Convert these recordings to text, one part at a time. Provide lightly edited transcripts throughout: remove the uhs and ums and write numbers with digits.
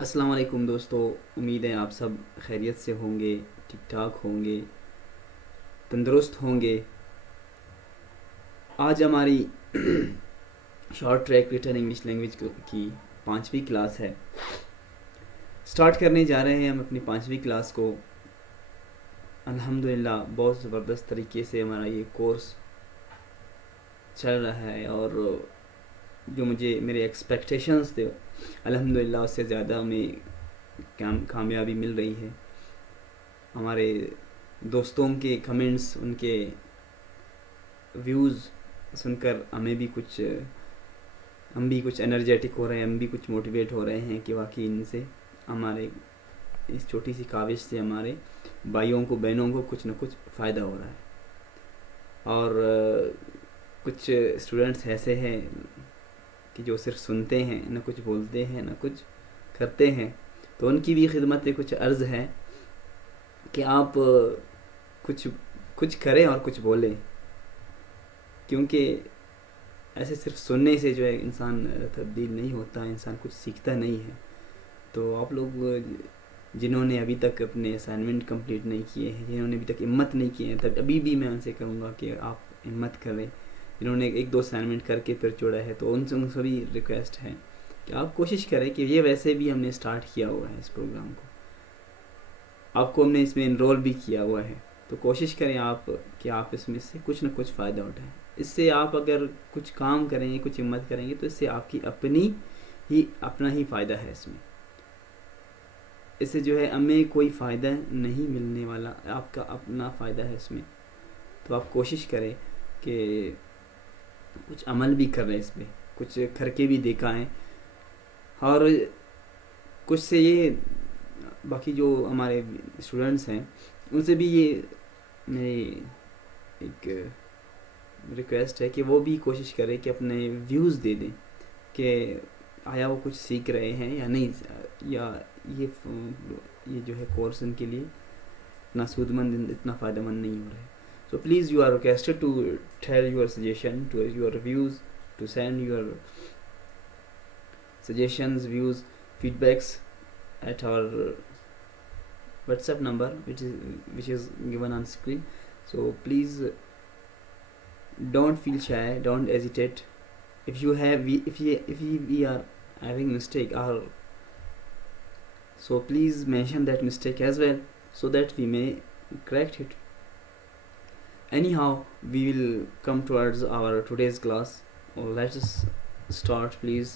السلام علیکم دوستو، امید ہے آپ سب خیریت سے ہوں گے، ٹھیک ٹھاک ہوں گے، تندرست ہوں گے۔ آج ہماری short track return English language کی 5ویں کلاس ہے۔ سٹارٹ کرنے جا رہے ہیں ہم اپنی 5ویں کلاس کو۔ الحمدللہ بہت زبردست طریقے سے ہمارا یہ کورس چل رہا ہے، اور جو مجھے میرے ایکسپیکٹیشنز تھے الحمدللہ اس سے زیادہ ہمیں کامیابی مل رہی ہے۔ ہمارے دوستوں کے کمنٹس، ان کے ویوز سن کر ہم بھی کچھ انرجیٹک ہو رہے ہیں، ہم بھی کچھ موٹیویٹ ہو رہے ہیں کہ واقعی ان سے، ہمارے اس چھوٹی سی کاوش سے ہمارے بھائیوں کو بہنوں کو کچھ نہ کچھ فائدہ ہو رہا ہے۔ اور کچھ اسٹوڈنٹس ایسے ہیں کہ جو صرف سنتے ہیں، نہ کچھ بولتے ہیں نہ کچھ کرتے ہیں، تو ان کی بھی خدمت کچھ عرض ہے کہ آپ کچھ کریں اور کچھ بولیں، کیونکہ ایسے صرف سننے سے جو ہے انسان تبدیل نہیں ہوتا، انسان کچھ سیکھتا نہیں ہے۔ تو آپ لوگ جنہوں نے ابھی تک اپنے اسائنمنٹ کمپلیٹ نہیں کیے ہیں، جنہوں نے ابھی تک ہمت نہیں کی ہے، تب ابھی بھی میں ان سے کہوں گا کہ آپ ہمت کریں۔ جنہوں نے 1-2 اسائنمنٹ کر کے پھر چھوڑا ہے، تو ان سے بھی ریکویسٹ ہے کہ آپ کوشش کریں کہ یہ ویسے بھی ہم نے اسٹارٹ کیا ہوا ہے اس پروگرام کو، آپ کو ہم نے اس میں انرول بھی کیا ہوا ہے، تو کوشش کریں آپ کہ آپ اس میں سے کچھ نہ کچھ فائدہ اٹھائیں۔ اس سے آپ اگر کچھ کام کریں گے، کچھ ہمت کریں گے، تو اس سے آپ کی اپنا ہی فائدہ ہے۔ اس سے جو ہے ہمیں کوئی فائدہ نہیں ملنے والا، آپ کا اپنا فائدہ ہے اس میں۔ تو آپ کوشش کریں کہ کچھ عمل بھی کر رہے ہیں اس پہ، کچھ کر کے بھی دکھائیں، اور کچھ سے یہ باقی جو ہمارے اسٹوڈنٹس ہیں ان سے بھی یہ میری ایک ریکویسٹ ہے کہ وہ بھی کوشش کریں کہ اپنے ویوز دے دیں کہ آیا وہ کچھ سیکھ رہے ہیں یا نہیں، یا یہ جو ہے کورس ان کے لیے اتنا سود مند، اتنا فائدہ مند نہیں ہو رہا ہے۔ So please you are requested to tell your suggestion, to your views, to send your suggestions, views, feedbacks at our WhatsApp number, which is given on screen. So please don't feel shy, don't hesitate. If we are having mistake, or so please mention that mistake as well, so that we may correct it. Anyhow, we will come towards our today's class. Let us start, please.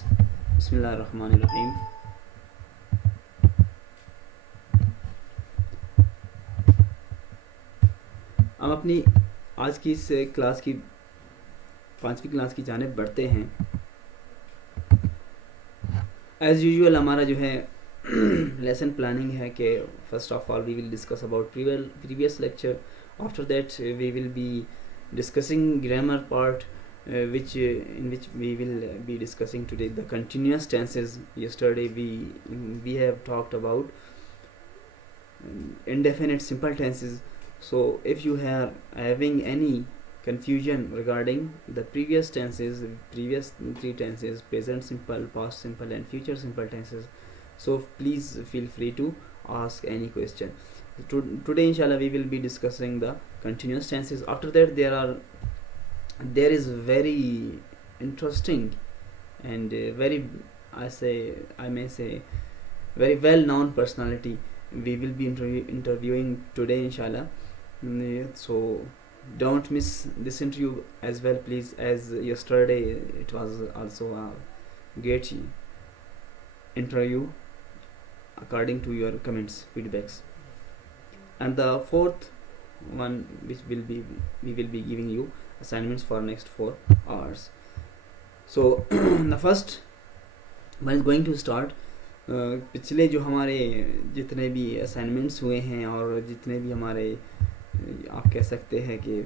بسم اللہ الرحمن الرحیم۔ ہم اپنی آج کی اس class کی 5ویں class کی جانب بڑھتے ہیں۔ ایز یوزول ہمارا جو ہے لیسن پلاننگ ہے کہ first of all we will discuss about previous lecture, after that we will be discussing grammar part, in which we will be discussing today the continuous tenses. Yesterday we have talked about indefinite simple tenses. So if you are having any confusion regarding the previous tenses, previous 3 tenses, present simple, past simple and future simple tenses, so please feel free to ask any question. Today inshallah we will be discussing the continuous tenses. After that there is very interesting and very, I may say very well known personality we will be interviewing today inshallah. So don't miss this interview as well, please, as yesterday it was also a great interview according to your comments, feedbacks. And the fourth one, which we will be giving you assignments for next 4 hours. So the first one is going to start. پچھلے جو ہمارے جتنے بھی assignments ہوئے ہیں اور جتنے بھی ہمارے آپ کہہ سکتے ہیں کہ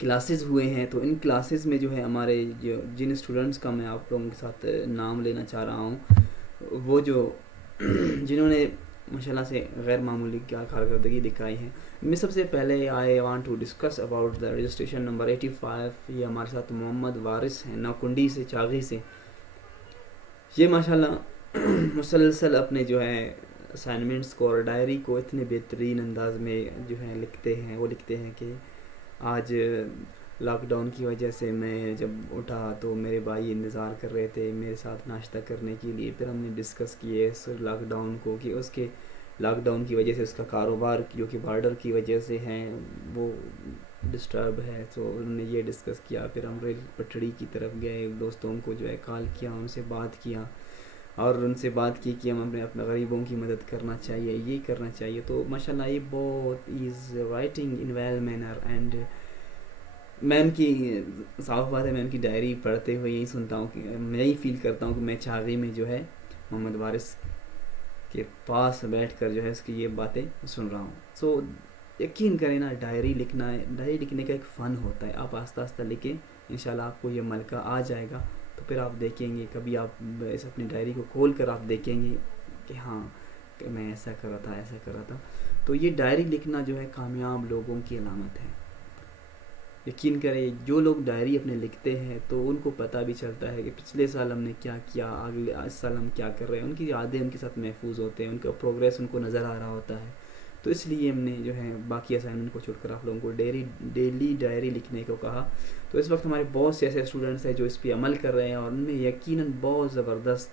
کلاسز ہوئے ہیں، تو ان کلاسز میں جو ہے ہمارے جن اسٹوڈنٹس کا میں آپ لوگوں کے ساتھ نام لینا چاہ رہا ہوں، وہ جو جنہوں نے ماشاءاللہ سے غیر معمولی کیا کارکردگی دکھائی ہے، میں سب سے پہلے I want to discuss about the registration number 85۔ یہ ہمارے ساتھ محمد وارث ہیں، ناکنڈی سے، چاغی سے۔ یہ ماشاءاللہ مسلسل اپنے جو ہے اسائنمنٹس کو اور ڈائری کو اتنے بہترین انداز میں جو ہے لکھتے ہیں. وہ لکھتے ہیں کہ آج لاک ڈاؤن کی وجہ سے میں جب اٹھا تو میرے بھائی انتظار کر رہے تھے میرے ساتھ ناشتہ کرنے کے لیے. پھر ہم نے ڈسکس کیے اس لاک ڈاؤن کو کہ اس کے لاک ڈاؤن کی وجہ سے اس کا کاروبار جو کہ بارڈر کی وجہ سے ہیں وہ ڈسٹرب ہے. تو انہوں نے یہ ڈسکس کیا. پھر ہم ریل پٹڑی کی طرف گئے, دوستوں کو جو ہے کال کیا, ان سے بات کیا اور ان سے بات کی کہ ہم اپنے غریبوں کی مدد کرنا چاہیے, یہ کرنا چاہیے. تو ماشاء اللہ یہ بہت is writing in well manner. And میں ان کی صاف بات ہے, میں ان کی ڈائری پڑھتے ہوئے یہی سنتا ہوں کہ میں یہی فیل کرتا ہوں کہ میں چاغی میں جو ہے محمد وارث کے پاس بیٹھ کر جو ہے اس کی یہ باتیں سن رہا ہوں. سو یقین کریں نا, ڈائری لکھنے کا ایک فن ہوتا ہے. آپ آہستہ آہستہ لکھیں, انشاءاللہ آپ کو یہ ملکہ آ جائے گا. تو پھر آپ دیکھیں گے, کبھی آپ اس اپنی ڈائری کو کھول کر آپ دیکھیں گے کہ ہاں کہ میں ایسا کر رہا تھا, ایسا کر رہا تھا. تو یہ ڈائری لکھنا جو ہے کامیاب لوگوں کی علامت ہے. یقین کریں جو لوگ ڈائری اپنے لکھتے ہیں تو ان کو پتہ بھی چلتا ہے کہ پچھلے سال ہم نے کیا کیا, اگلے اس سال ہم کیا کر رہے ہیں. ان کی یادیں ان کے ساتھ محفوظ ہوتے ہیں, ان کا پروگریس ان کو نظر آ رہا ہوتا ہے. تو اس لیے ہم نے جو ہے باقی اسائنمنٹ کو چھوڑ کر آپ لوگوں کو ڈیلی ڈائری لکھنے کو کہا. تو اس وقت ہمارے بہت سے ایسے اسٹوڈنٹس ہیں جو اس پہ عمل کر رہے ہیں اور ان میں یقیناً بہت زبردست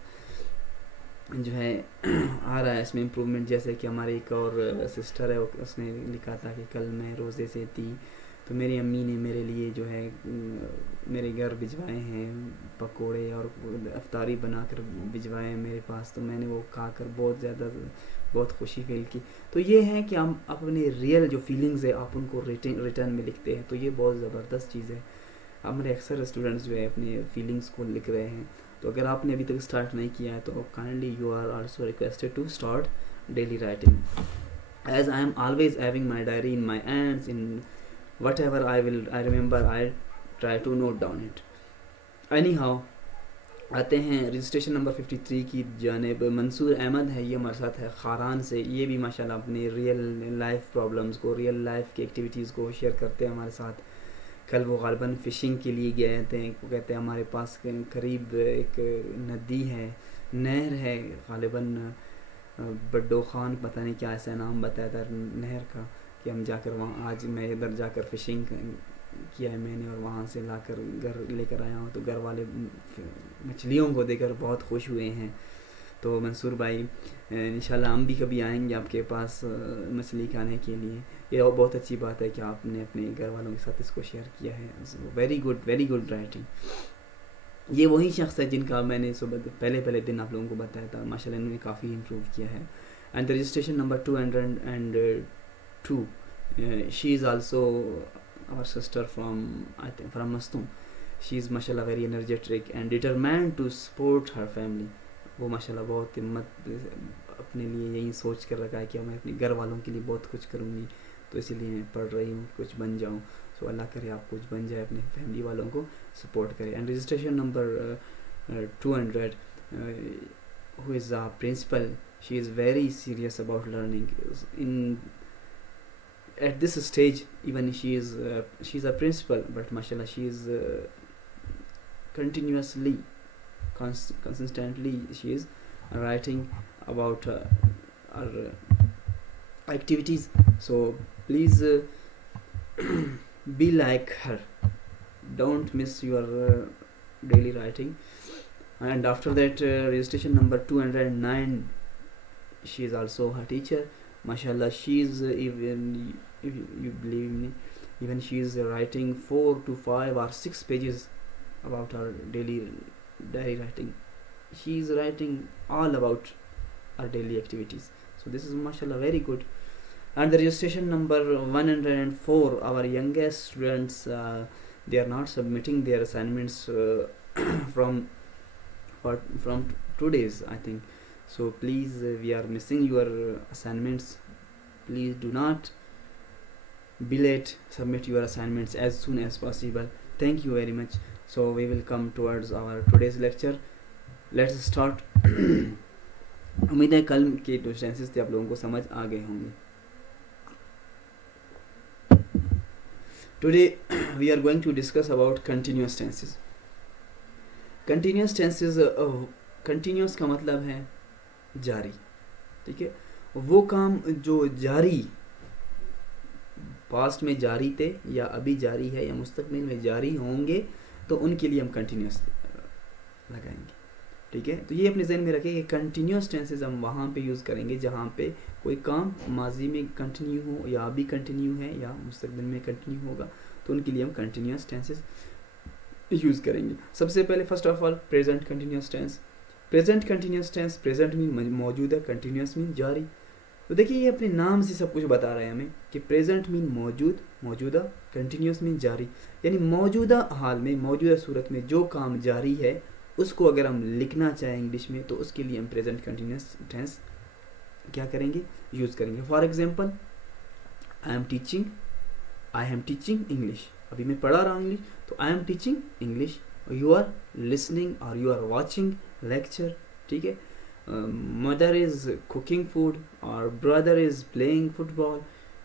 جو ہے آ رہا ہے اس میں امپرومنٹ. جیسے کہ ہماری ایک اور سسٹر ہے, اس نے لکھا تھا کہ کل میں روزے سے تھی تو میری امی نے میرے لیے جو ہے میرے گھر بھجوائے ہیں پکوڑے اور افطاری بنا کر بھجوائے ہیں میرے پاس. تو میں نے وہ کھا کر بہت خوشی فیل کی. تو یہ ہے کہ ہم اپنے ریئل جو فیلنگز ہے آپ ان کو ریٹرن میں لکھتے ہیں. تو یہ بہت زبردست چیز ہے. ہمارے اکثر اسٹوڈنٹس جو ہے اپنے فیلنگس کو لکھ رہے ہیں. تو اگر آپ نے ابھی تک اسٹارٹ نہیں کیا ہے تو kindly you are also requested to start daily writing. As I am always having my diary in my hands, in whatever I remember I try to note down it. Anyhow, آتے ہیں registration number 53 کی جانب. منصور احمد ہے, یہ ہمارے ساتھ ہے خاران سے. یہ بھی ماشاءاللہ اپنی ریئل لائف پرابلمز کو, ریئل لائف کی ایکٹیویٹیز کو شیئر کرتے ہیں ہمارے ساتھ. کل وہ غالباً فشنگ کے لیے گئے تھے. وہ کہتے ہیں ہمارے پاس قریب ایک ندی ہے, نہر ہے غالباً بڈو خان, پتہ نہیں کیا ایسا نام بتایا تھا نہر کا, کہ ہم جا کر وہاں, آج میں ادھر جا کر فشنگ کیا ہے میں نے اور وہاں سے لا کر گھر لے کر آیا ہوں. تو گھر والے مچھلیوں کو دیکھ کر بہت خوش ہوئے ہیں. تو منصور بھائی انشاءاللہ ہم بھی کبھی آئیں گے آپ کے پاس مچھلی کھانے کے لیے. یہ بہت اچھی بات ہے کہ آپ نے اپنے گھر والوں کے ساتھ اس کو شیئر کیا ہے. Very good writing. یہ وہی شخص ہے جن کا میں نے صبح پہلے دن آپ لوگوں کو بتایا تھا. ماشاءاللہ انہوں نے کافی امپروو کیا ہے. And registration number 202, she is also our sister from Mastum. She is mashallah very energetic and determined to support her family. وہ ماشاءاللہ بہت ہمت اپنے لیے یہی سوچ کر رکھا ہے کہ میں اپنے گھر والوں کے لیے بہت کچھ کروں گی. تو اسی لیے میں پڑھ رہی ہوں کچھ بن جاؤں. سو اللہ کرے آپ کچھ بن جائے, اپنے فیملی والوں کو سپورٹ کرے. And registration number 200, who is a principal. She is very serious about learning. At this stage, even she is a principal, but mashallah she is consistently she is writing about our activities. So please be like her, don't miss your daily writing. And after that registration number 209, she is also her teacher. Mashallah, she is even, if you believe me, even she is writing 4 to 5 or 6 pages about her diary writing. She is writing all about our daily activities. So this is mashallah very good. And the registration number 104, our youngest students, they are not submitting their assignments from 2 days, I think. So please, we are missing your assignments. Please do not be late. Submit your assignments as soon as possible. Thank you very much. So we will come towards our today's lecture. Let's start. امید ہے کل کے جو tenses تھے آپ لوگوں کو سمجھ آ گئے ہوں گے. Today we are going to discuss about continuous tenses. Continuous tenses, continuous کا مطلب ہے جاری. ٹھیک ہے, وہ کام جو جاری پاسٹ میں جاری تھے یا ابھی جاری ہے یا مستقبل میں جاری ہوں گے تو ان کے لیے ہم کنٹینیوس لگائیں گے. ٹھیک ہے, تو یہ اپنے ذہن میں رکھیں کہ کنٹینیوس ٹینسز ہم وہاں پہ یوز کریں گے جہاں پہ کوئی کام ماضی میں کنٹینیو ہو یا ابھی کنٹینیو ہے یا مستقبل میں کنٹینیو ہوگا, تو ان کے لیے ہم کنٹینیوس ٹینسز یوز کریں گے. سب سے پہلے first of all present continuous tense. Present continuous tense, present مین موجودہ, کنٹینیوس مین جاری. تو دیکھیے یہ اپنے نام سے سب کچھ بتا رہے ہیں ہمیں کہ پریزنٹ مین موجودہ, کنٹینیوس مین جاری. یعنی موجودہ حال میں, موجودہ صورت میں جو کام جاری ہے اس کو اگر ہم لکھنا چاہیں انگلش میں تو اس کے لیے ہم پریزنٹ کنٹینیوس ٹینس کیا کریں گے, یوز کریں گے. For example I am teaching English. ابھی میں پڑھا رہا ہوں انگلش, تو I am teaching English. You are listening اور یو آر واچنگ لیکچر. ٹھیک ہے, مدر از کوکنگ فوڈ اور brother is playing football.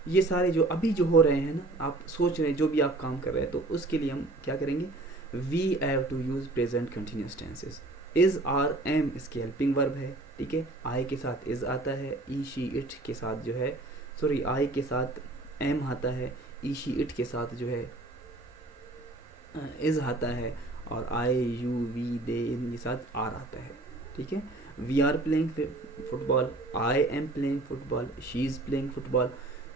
یہ سارے جو ابھی جو ہو رہے ہیں نا, آپ سوچ رہے ہیں جو بھی آپ کام کر رہے ہیں, تو اس کے لیے ہم کیا کریں گے, we have to use present continuous tenses. Is are am اس کی ہیلپنگ ورب ہے. ٹھیک ہے, آئی کے ساتھ از آتا ہے, ای شی اٹ کے ساتھ جو ہے, سوری آئی کے ساتھ ایم آتا ہے, ای شی اٹ کے ساتھ جو ہے از آتا ہے, اور آئی یو وی دے ان کے ساتھ آر آتا ہے. ٹھیک ہے, we are playing football, I am playing football, she is playing football.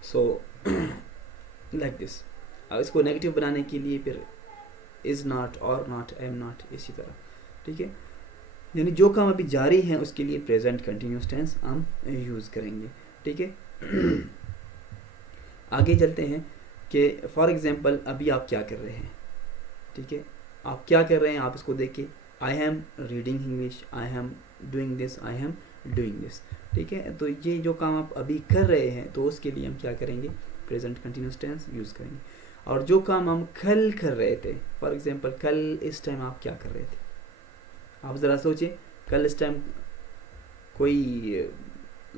So like this. اس کو نیگیٹو بنانے کے لیے پھر is not, are not, am not, اسی طرح. ٹھیک ہے, یعنی جو کام ابھی جاری ہیں اس کے لیے پریزنٹ کنٹینیوس ٹینس ہم یوز کریں گے. ٹھیک ہے, آگے چلتے ہیں کہ فار ایگزامپل ابھی آپ کیا کر رہے ہیں. ٹھیک ہے, آپ کیا کر رہے ہیں, آپ اس کو دیکھ کے I am reading English, I am doing this, I am doing this. ٹھیک ہے, تو یہ جو کام آپ ابھی کر رہے ہیں تو اس کے لیے ہم کیا کریں گے, پریزنٹ کنٹینیوس ٹینس یوز کریں گے. اور جو کام ہم کل کر رہے تھے, فار ایگزامپل کل اس ٹائم آپ کیا کر رہے تھے, آپ ذرا سوچیں. کل اس ٹائم کوئی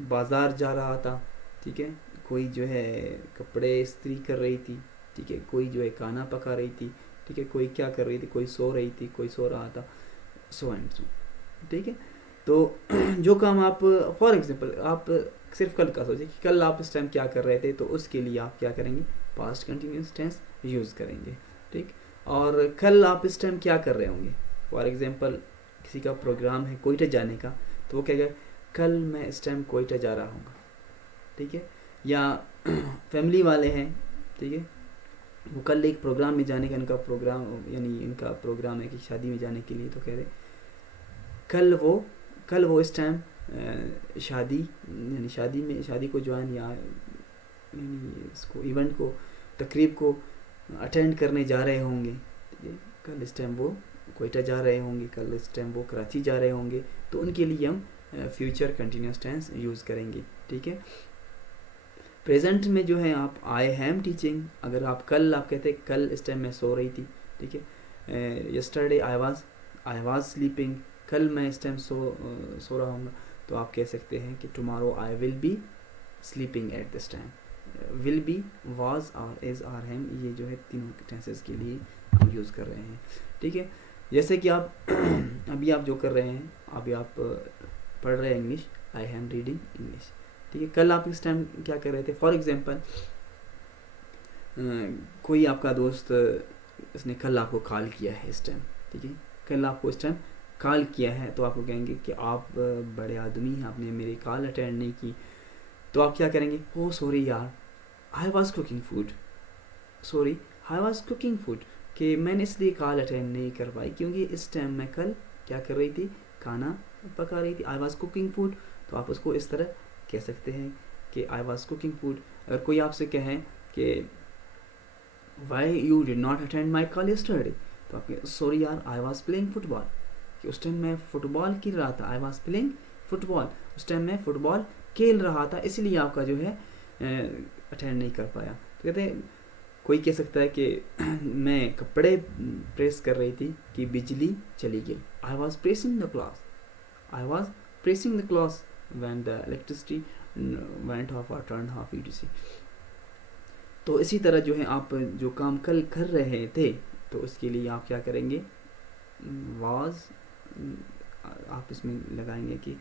بازار جا رہا تھا. ٹھیک ہے, کوئی جو ہے کپڑے استری کر رہی تھی. ٹھیک ہے, کوئی جو ہے کھانا پکا رہی تھی. ٹھیک ہے, کوئی کیا کر رہی تھی, کوئی سو رہی تھی, کوئی سو رہا تھا, سو اینڈ سو. ٹھیک ہے, تو جو کام آپ فار ایگزامپل آپ صرف کل کا سوچیں کہ کل آپ اس ٹائم کیا کر رہے تھے, تو اس کے لیے آپ کیا کریں گے, پاسٹ کنٹینیوس ٹینس یوز کریں گے. ٹھیک, اور کل آپ اس ٹائم کیا کر رہے ہوں گے, فار ایگزامپل کسی کا پروگرام ہے کوئٹہ جانے کا, تو وہ کہے گا کل میں اس ٹائم کوئٹہ جا رہا ہوں گا. ٹھیک ہے, یا فیملی والے ہیں. ٹھیک ہے, وہ کل ایک پروگرام میں جانے کا ان کا پروگرام, یعنی ان کا پروگرام ہے کہ شادی میں جانے کے لیے, تو کہہ رہے کل وہ اس ٹائم شادی, یعنی شادی کو جوائن یا یعنی اس کو ایونٹ کو, تقریب کو اٹینڈ کرنے جا رہے ہوں گے. ٹھیک ہے, کل اس ٹائم وہ کوئٹہ جا رہے ہوں گے, کل اس ٹائم وہ کراچی جا رہے ہوں گے, تو ان کے لیے ہم فیوچر کنٹینیوس ٹینس یوز کریں گے. ٹھیک ہے, پریزنٹ میں جو ہے آپ آئی ایم ٹیچنگ, اگر آپ کل آپ کہتے ہیں کل اس ٹائم میں سو رہی تھی. ٹھیک ہے, یسٹرڈے آئی واز سلیپنگ, کل میں اس ٹائم سو رہا ہوں گا, تو آپ کہہ سکتے ہیں کہ tomorrow I will be sleeping at this time. Will be, was اور از آر ایم, یہ جو ہے تینوں ٹینسز کے لیے ہم یوز کر رہے ہیں. ٹھیک ہے, جیسے کہ آپ ابھی آپ جو کر رہے ہیں, ابھی آپ پڑھ رہے ہیں English, I am reading English. ٹھیک ہے, کل آپ اس ٹائم کیا کر رہے تھے, فار ایگزامپل کوئی آپ کا دوست, اس نے کل آپ کو کال کیا ہے اس ٹائم. ٹھیک ہے, کل آپ کو اس ٹائم کال کیا ہے, تو آپ کو کہیں گے کہ آپ بڑے آدمی ہیں, آپ نے میری کال اٹینڈ نہیں کی. تو آپ کیا کریں گے, او سوری یار, I was cooking food, sorry I was cooking food, کہ میں نے اس لیے کال اٹینڈ نہیں کر پائی کیونکہ اس ٹائم میں کل کیا کر رہی تھی, کھانا پکا رہی تھی. آئی واز کوکنگ فوڈ, تو آپ اس کو اس طرح کہہ سکتے ہیں کہ آئی واز کوکنگ فوڈ. اگر کوئی آپ سے کہیں کہ why you did not attend my call yesterday, تو آپ کہیں سوری یار, I was playing football, کہ اس ٹائم میں فٹ بال کھیل رہا تھا. I was playing football, اس ٹائم میں فٹ بال کھیل رہا تھا, اس لیے آپ کا جو ہے اٹینڈ نہیں کر پایا. تو کہتے ہیں کوئی کہہ سکتا ہے کہ میں کپڑے پریس کر رہی تھی کہ بجلی چلی گئی. I was pressing the class, I was pressing the class when the electricity went off or turned off etc. تو اسی طرح جو ہے آپ جو کام کل کر رہے تھے, تو اس کے لیے آپ کیا کریں گے, was آپ اس میں لگائیں گے کہ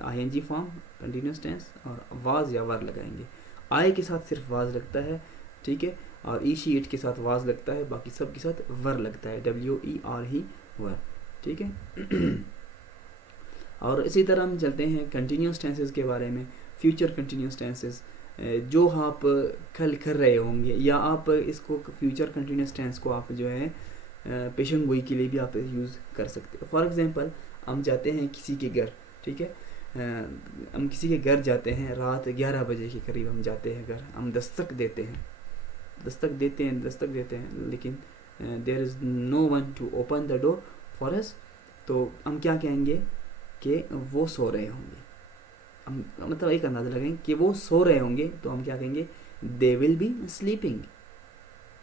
I N G form continuous tense اور واز یا ور لگائیں گے. آئی کے ساتھ صرف واز لگتا ہے, ٹھیک ہے, اور ای شیٹ کے ساتھ واز لگتا ہے, باقی سب کے ساتھ ور لگتا ہے, ڈبلیو ای آر ہی ور, ٹھیک ہے. اور اسی طرح ہم چلتے ہیں کنٹینیوس ٹینسز کے بارے میں. فیوچر کنٹینیوس ٹینسز جو آپ کل کر رہے ہوں گے, یا آپ اس کو فیوچر کنٹینیوس ٹینس کو آپ جو ہے پیشن گوئی کے لیے بھی آپ یوز کر سکتے ہیں. فار ایگزامپل ہم جاتے ہیں کسی کے گھر, ٹھیک ہے, ہم کسی کے گھر جاتے ہیں رات 11 بجے کے قریب ہم جاتے ہیں گھر, ہم دستک دیتے ہیں, لیکن there is no one to open the door for us. تو ہم کیا کہیں گے کہ وہ سو رہے ہوں گے. ہم مطلب ایک اندازہ لگیں کہ وہ سو رہے ہوں گے, تو ہم کیا کہیں گے, دے ول بی سلیپنگ,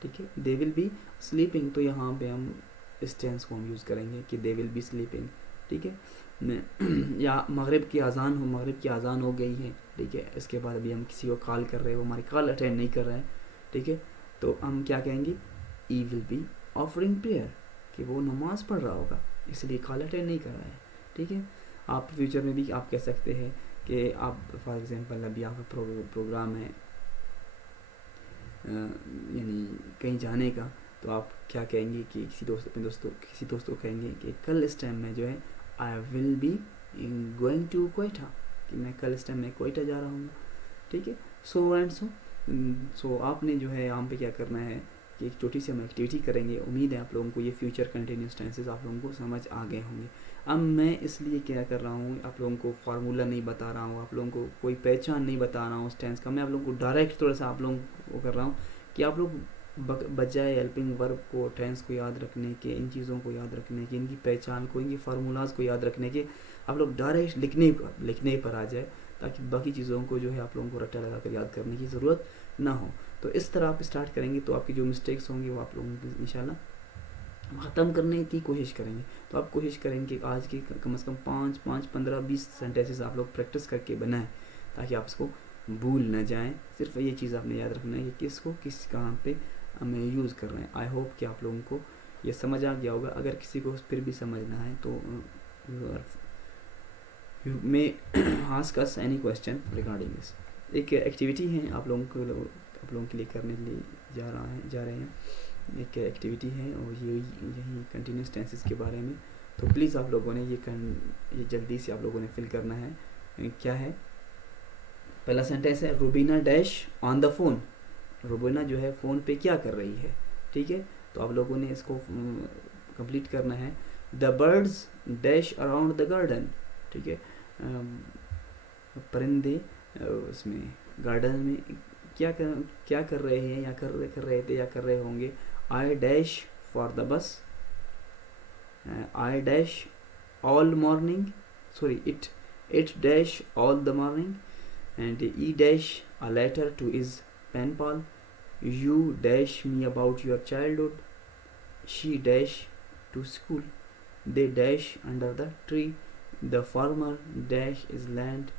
ٹھیک ہے, دے ول بی سلیپنگ. تو یہاں پہ ہم اس ٹینس کو ہم یوز کریں گے کہ دے ول بی سلیپنگ, ٹھیک ہے. یا مغرب کی اذان ہو گئی ہے, ٹھیک ہے, اس کے بعد ابھی ہم کسی کو کال کر رہے ہیں, وہ ہماری کال اٹینڈ نہیں کر رہے ہیں, ٹھیک ہے, تو ہم کیا کہیں گے, ای ول بی آفرنگ پریئر, کہ وہ نماز پڑھ رہا ہوگا اس لیے کال اٹینڈ نہیں کر رہا ہے, ٹھیک ہے. آپ فیوچر میں بھی آپ کہہ سکتے ہیں کہ آپ فار ایگزامپل ابھی آپ کا پروگرام ہے یعنی کہیں جانے کا, تو آپ کیا کہیں گے کہ کسی دوست کو کہیں گے کہ کل اس ٹائم میں جو ہے I will be going to Quetta, کہ میں کل اس ٹائم میں کوئٹہ جا رہا ہوں, ٹھیک ہے. سو اینڈ سو آپ نے جو ہے یہاں پہ کیا کرنا ہے کہ ایک چھوٹی سی ہم ایکٹیویٹی کریں گے. امید ہے آپ لوگوں کو یہ فیوچر کنٹینیوس ٹینسز آپ لوگوں کو سمجھ آ گئے ہوں گے. اب میں اس لیے کیا کر رہا ہوں, آپ لوگوں کو فارمولہ نہیں بتا رہا ہوں, آپ لوگوں کو کوئی پہچان نہیں بتا رہا ہوں اس ٹینس کا, میں آپ لوگوں کو ڈائریکٹ تھوڑا سا آپ لوگوں کو کر رہا ہوں کہ آپ لوگ بجائے ہیلپنگ ورب کو, ٹینس کو یاد رکھنے کے, ان چیزوں کو یاد رکھنے کے, ان کی پہچان کو, ان کی فارمولاز کو یاد رکھنے کے, آپ لوگ ڈائریکٹ لکھنے پر آ جائے, تاکہ باقی چیزوں کو جو ہے آپ لوگوں کو رٹا لگا کر یاد کرنے کی ضرورت نہ ہو. تو اس طرح آپ اسٹارٹ کریں گے تو آپ کی جو مسٹیکس ہوں گی وہ آپ لوگوں کی انشاءاللہ ختم کرنے کی کوشش کریں گے. تو آپ کوشش کریں کہ آج کے کم از کم 5 15 20 سینٹینسز آپ لوگ پریکٹس کر کے بنائیں, تاکہ آپ اس کو بھول نہ جائیں. صرف یہ چیز آپ نے یاد رکھنا ہے کہ کس کو کس کام پہ ہمیں یوز کر رہے ہیں. آئی ہوپ کہ آپ لوگوں کو یہ سمجھ آ گیا ہوگا. اگر کسی کو پھر بھی سمجھنا ہے تو you may ask us any question regarding this. ایک ایکٹیویٹی ہے آپ لوگوں کے لیے کرنے کے لیے جا رہے ہیں. ایک ایکٹیویٹی ہے اور یہی کنٹینیوس ٹینسز کے بارے میں. تو پلیز آپ لوگوں نے یہ جلدی سے آپ لوگوں نے فل کرنا ہے. کیا ہے, پہلا سینٹینس ہے Rubina dash on the phone. Rubina جو ہے فون پہ کیا کر رہی ہے, ٹھیک ہے. تو آپ لوگوں نے اس کو کمپلیٹ کرنا ہے. The birds dash around the garden, ٹھیک ہے, پرندے اس میں گارڈن میں کیا کر رہے ہیں, یا کر رہے تھے, یا کر رہے ہوں گے. آئی dash for the bus, I dash all morning, sorry it dash all the morning, and he dash a letter to his pen pal. You dash me about your childhood. She dash to school. They dash under the tree. The farmer dash his land.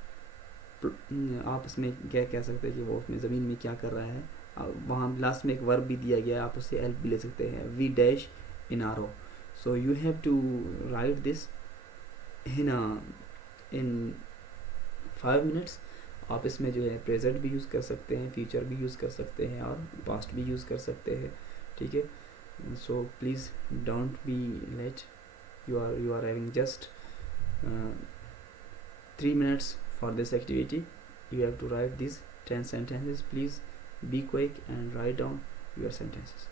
آپ اس میں کیا کہہ سکتے ہیں کہ وہ اپنی زمین میں کیا کر رہا ہے. وہاں لاسٹ میں ایک ورب بھی دیا گیا ہے, آپ اس سے ہیلپ بھی لے سکتے ہیں. We dash in arrow. So you have to write this in 5 minutes. آپ اس میں جو ہے پریزنٹ بھی یوز کر سکتے ہیں, فیوچر بھی یوز کر سکتے ہیں, اور پاسٹ بھی یوز کر سکتے ہیں, ٹھیک ہے. So please don't be late. You are having just 3 minutes for this activity. You have to write these 10 sentences. Please be quick and write down your sentences.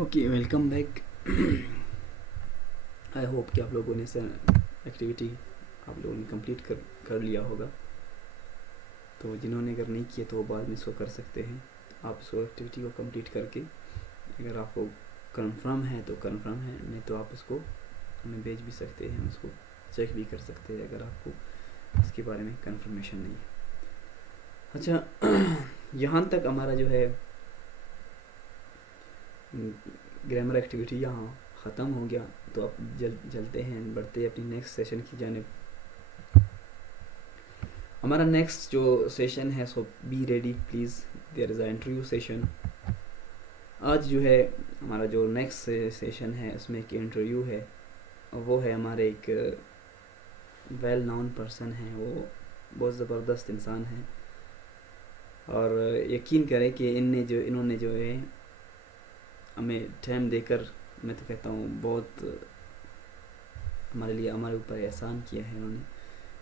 Okay, welcome back. I hope کہ آپ لوگوں نے activity آپ لوگوں نے complete کر لیا ہوگا. تو جنہوں نے اگر نہیں کیا تو وہ بعد میں اس کو کر سکتے ہیں. آپ اس کو ایکٹیویٹی کو کمپلیٹ کر کے اگر آپ کو کنفرم ہے تو کنفرم ہے، نہیں تو آپ اس کو ہمیں بھیج بھی سکتے ہیں، ہم اس کو چیک بھی کر سکتے ہیں اگر آپ کو اس کے بارے میں کنفرمیشن نہیں ہے. اچھا، یہاں تک ہمارا جو ہے گرامر ایکٹیویٹی یہاں ختم ہو گیا. تو اب چلتے ہیں، بڑھتے اپنی نیکسٹ سیشن کی جانب. ہمارا نیکسٹ جو سیشن ہے so be ready please, there is a interview session. آج جو ہے ہمارا جو نیکسٹ سیشن ہے اس میں ایک انٹرویو ہے. وہ ہے ہمارے ایک ویل نون پرسن ہیں، وہ بہت زبردست انسان ہیں، اور یقین کریں کہ انہوں نے جو ہے ہمیں ٹائم دے کر، میں تو کہتا ہوں بہت ہمارے لیے ہمارے اوپر احسان کیا ہے انہوں نے،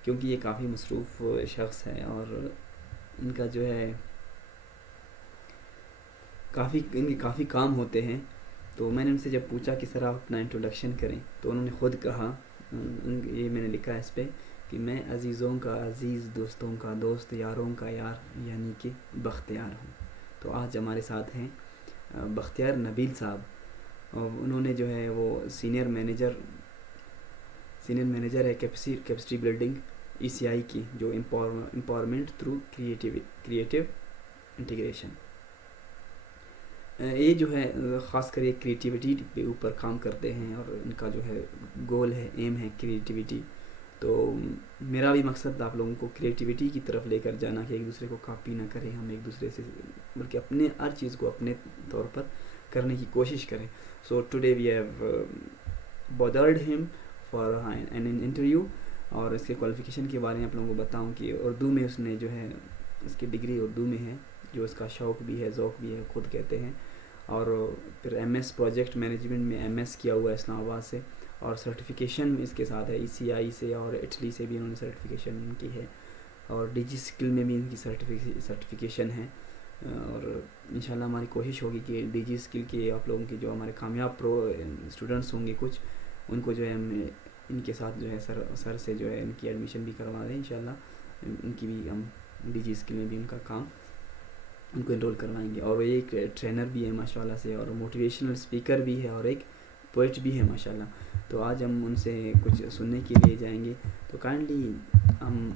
کیونکہ یہ کافی مصروف شخص ہے اور ان کا جو ہے ان کے کافی کام ہوتے ہیں. تو میں نے ان سے جب پوچھا کہ سر آپ اپنا انٹروڈکشن کریں تو انہوں نے خود کہا، یہ میں نے لکھا ہے اس پہ، کہ میں عزیزوں کا عزیز، دوستوں کا دوست، یاروں کا یار، یعنی کہ بختیار ہوں. تو آج ہمارے ساتھ ہیں بختیار نبیل صاحب، اور انہوں نے جو ہے وہ سینئر مینیجر ہے کیپیسٹی بلڈنگ ECI کی، جو امپاورمنٹ تھرو کریٹیو انٹیگریشن. یہ جو ہے خاص کر یہ کریٹیوٹی کے اوپر کام کرتے ہیں، اور ان کا جو ہے گول ہے، ایم ہے کریٹیوٹی. تو میرا بھی مقصد آپ لوگوں کو کریٹیوٹی کی طرف لے کر جانا، کہ ایک دوسرے کو کاپی نہ کریں ہم ایک دوسرے سے، بلکہ اپنے ہر چیز کو اپنے طور پر کرنے کی کوشش کریں. So today we have bothered him for an interview. اور اس کے کوالیفیکیشن کے بارے میں آپ لوگوں کو بتاؤں کہ اردو میں اس نے جو ہے اس کی ڈگری اردو میں ہے، جو اس کا شوق بھی ہے، ذوق بھی ہے، خود کہتے ہیں. اور پھر MS پروجیکٹ مینجمنٹ میں MS کیا ہوا ہے اسلام آباد سے، اور سرٹیفیکیشن اس کے ساتھ ہے ECI سے، اور اٹلی سے بھی انہوں نے سرٹیفیکیشن کی ہے، اور DG اسکل میں بھی ان کی سرٹیفیکیشن ہے. اور انشاءاللہ ہماری کوشش ہوگی کہ DG اسکل کے آپ لوگوں کے جو ہمارے کامیاب اسٹوڈنٹس ہوں گے کچھ، ان کو جو ہے ہم ان کے ساتھ جو ہے سر سے جو ہے ان کی ایڈمیشن بھی کروا دیں انشاءاللہ. ان کی بھی ہم DG اسکل میں بھی ان کا کام ان کو انرول کروائیں گے. اور ایک ٹرینر بھی ہے ماشاءاللہ سے، اور موٹیویشنل اسپیکر بھی ہے، اور ایک پوئٹ بھی ہے ماشاءاللہ. تو آج ہم ان سے کچھ سننے کے لیے جائیں گے. تو کائنڈلی ہم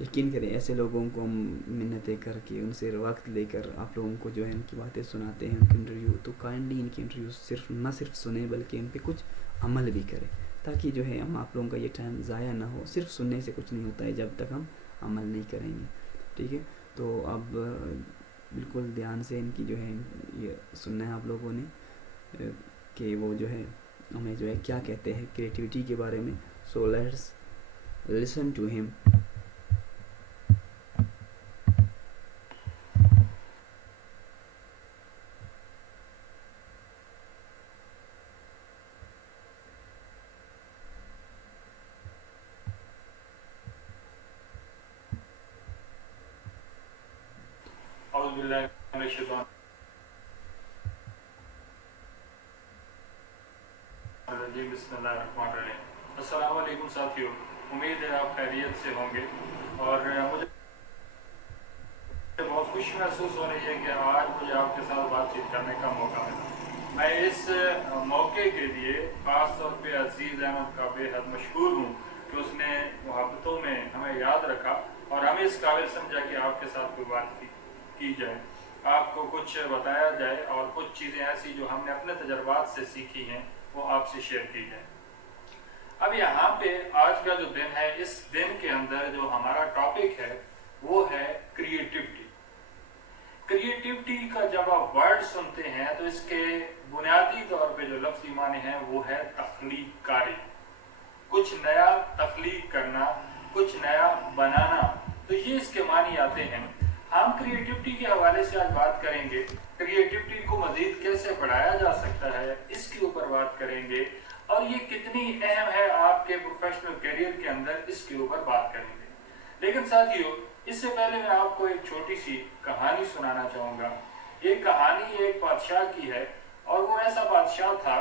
یقین کریں، ایسے لوگوں کو ہم منتیں کر کے ان سے وقت لے کر آپ لوگوں کو جو ہے ان کی باتیں سناتے ہیں، ان کے انٹرویو. تو کائنڈلی ان کی انٹرویو نہ صرف سنیں بلکہ ان پہ کچھ عمل بھی کریں، تاکہ جو ہے ہم آپ لوگوں کا یہ ٹائم ضائع نہ ہو. صرف سننے سے کچھ نہیں ہوتا ہے جب تک ہم عمل نہیں کریں گے، ٹھیک ہے. تو اب بالکل دھیان سے ان کی جو ہے یہ سننا ہے آپ لوگوں نے، کہ وہ جو ہے ہمیں جو ہے کیا کہتے ہیں کریٹیوٹی کے بارے میں. سو لیٹس لسن ٹو ہم. اعوذ باللہ من الشیطان الرجیم، بسم اللہ الرحمن الرحیم. السلام علیکم ساتھیو، امید ہے آپ خیریت سے ہوں گے. اور مجھے بہت خوشی محسوس ہو رہی ہے کہ آج مجھے آپ کے ساتھ بات چیت کرنے کا موقع ملا. میں اس موقع کے لیے خاص طور پہ عزیز احمد کا بے حد مشکور ہوں کہ اس نے محبتوں میں ہمیں یاد رکھا اور ہمیں اس قابل سمجھا کہ آپ کے ساتھ کوئی بات کی جائے، آپ کو کچھ بتایا جائے، اور کچھ چیزیں ایسی جو ہم نے اپنے تجربات سے سیکھی ہیں وہ آپ سے شیئر کی جائے. اب یہاں پہ آج کا جو دن ہے، اس دن کے اندر جو ہمارا ٹاپک ہے وہ ہے کریٹیوٹی. کریٹیوٹی کا جب آپ ورڈ سنتے ہیں تو اس کے بنیادی طور پہ جو لفظی معنی ہے وہ ہے تخلیق کاری، کچھ نیا تخلیق کرنا، کچھ نیا بنانا. تو یہ اس کے معنی آتے ہیں. ہم کریٹیوٹی کے حوالے سے آج بات کریں گے. کریٹیوٹی کو مزید کیسے بڑھایا جا سکتا ہے اس کے اوپر بات کریں گے، اور یہ کتنی اہم ہے آپ کے پروفیشنل کیریئر کے اندر اس کے اوپر بات کریں گے. لیکن ساتھیو، اس سے پہلے میں آپ کو ایک چھوٹی سی کہانی سنانا چاہوں گا. یہ کہانی ایک بادشاہ کی ہے اور وہ ایسا بادشاہ تھا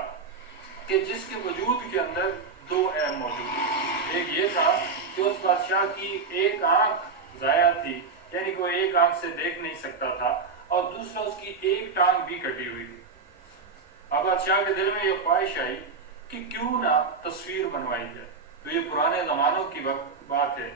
کہ جس کے وجود کے اندر دو عیب موجود تھے. ایک یہ تھا کہ اس بادشاہ کی ایک آنکھ ضائع تھی، یعنی کوئی ایک آنکھ سے دیکھ نہیں سکتا تھا، اور دوسرا اس کی ایک ٹانگ بھی کٹی ہوئی تھی. اب بادشاہ کے دل میں یہ خواہش آئی کہ کیوں نہ تصویر بنوائی جائے. تو یہ پرانے زمانوں کی بات ہے،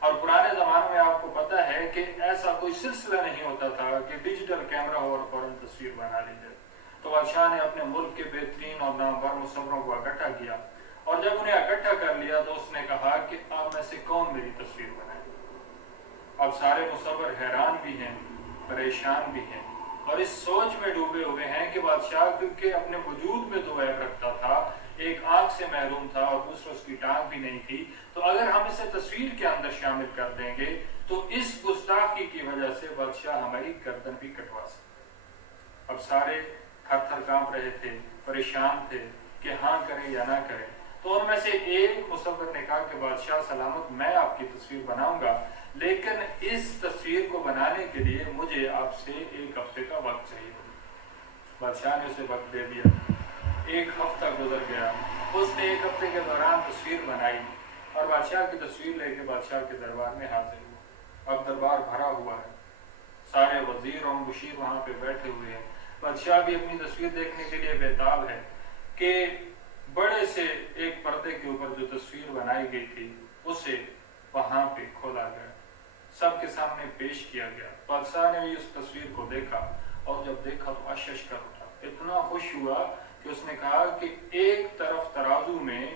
اور پرانے زمانوں میں آپ کو پتہ ہے کہ ایسا کوئی سلسلہ نہیں ہوتا تھا کہ ڈیجیٹل کیمرہ ہو اور فوراً تصویر بنا لی جائے. تو بادشاہ نے اپنے ملک کے بہترین اور نامور مصوروں کو اکٹھا کیا، اور جب انہیں اکٹھا کر لیا تو اس نے کہا کہ آپ میں سے کون میری تصویر بنائے. اب سارے مصور حیران بھی ہیں، پریشان بھی ہیں، اور اس سوچ میں ڈوبے ہوئے ہیں کہ بادشاہ کیونکہ اپنے وجود میں دو عیب رکھتا تھا، ایک آنکھ سے محروم تھا اور دوسرا اس کی ٹانگ بھی نہیں تھی، تو اگر ہم اسے تصویر کے اندر شامل کر دیں گے تو اس گستاخی کی وجہ سے بادشاہ ہماری گردن بھی کٹوا سکتا. اب سارے تھر تھر کانپ رہے تھے، پریشان تھے کہ ہاں کریں یا نہ کریں. تو ان میں سے ایک مصور نے کہا کہ بادشاہ سلامت، میں آپ کی تصویر بناؤں گا، لیکن اس تصویر کو بنانے کے لیے مجھے آپ سے 1 ہفتے کا وقت چاہیے. بادشاہ نے اسے وقت دے دیا. 1 ہفتہ گزر گیا. اس نے 1 ہفتے کے دوران تصویر بنائی اور بادشاہ کی تصویر لے کے بادشاہ کے دربار میں حاضر ہوا. اب دربار بھرا ہوا ہے، سارے وزیر اور مشیر وہاں پہ بیٹھے ہوئے ہیں. بادشاہ بھی اپنی تصویر دیکھنے کے لیے بےتاب ہے کہ بڑے سے ایک پردے کے اوپر جو تصویر بنائی گئی تھی اسے وہاں پہ کھولا گیا، سب کے سامنے پیش کیا گیا. بادشاہ نے بھی اس تصویر کو دیکھا، اور جب دیکھا تو اشش کر اٹھا. اتنا خوش ہوا کہ اس نے کہا کہ ایک طرف ترازو میں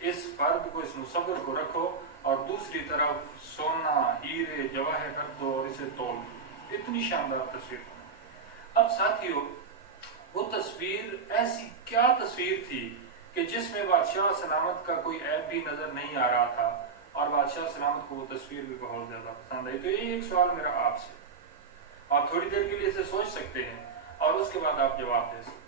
اس فرد کو، اس مصور کو رکھو، اور دوسری طرف سونا، ہیرے، جواہر رکھ دو اور اسے تول دو. اتنی شاندار تصویر. اب ساتھیو، وہ تصویر ایسی کیا تصویر تھی کہ جس میں بادشاہ سلامت کا کوئی عیب بھی نظر نہیں آ رہا تھا، اور بادشاہ سلامت کو وہ تصویر بھی بہت زیادہ پسند آئی. تو یہ ایک سوال میرا آپ سے، آپ تھوڑی دیر کے لیے اسے سوچ سکتے ہیں اور اس کے بعد آپ جواب دے سکتے.